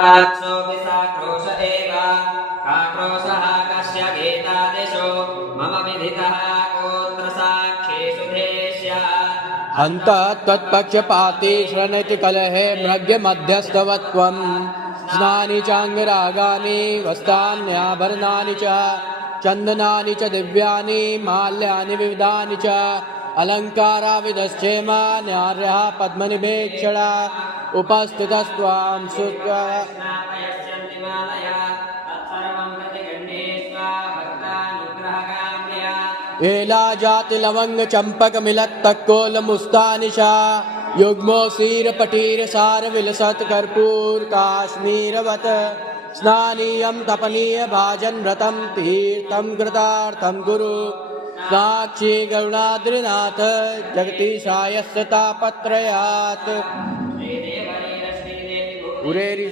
सोऽपिसाक्रोश एव काक्रोशः कस्य गीतादिषु मम विदितः कोऽत्र साक्षीषु देश्यात् हन्त त्वत्पक्षपाती शृणोति कलहे मृग्यमध्यस्थवत्वम् स्नानि चाङ्गरागानि वस्त्राण्याभरणानि च चन्दनानि च दिव्यानि माल्यानि विविधानि च अलङ्काराविधश्चेम न्यार्यः पद्मनिभेक्षणा उपस्थितस्त्वां श्रुत्वा स्नापयस्यन्ति मालया तत्सर्वं प्रतिगण्ये स्वाभक्तानुग्रहकाम्यया एला जाति लवंग चंपक मिलत तक्कोल मुस्तानिशा युग्मो सीर पटीर सार विलसत कर्पूर काश्मीरवत स्नानीयं तपनीय भाजन व्रतम तीर्थम कृतार्थम गुरु साक्षी गरुणाद्रिनाथ जगतीशायस्य तापत्रयात् श्रीदेवरीर श्रीदेवी उरेरि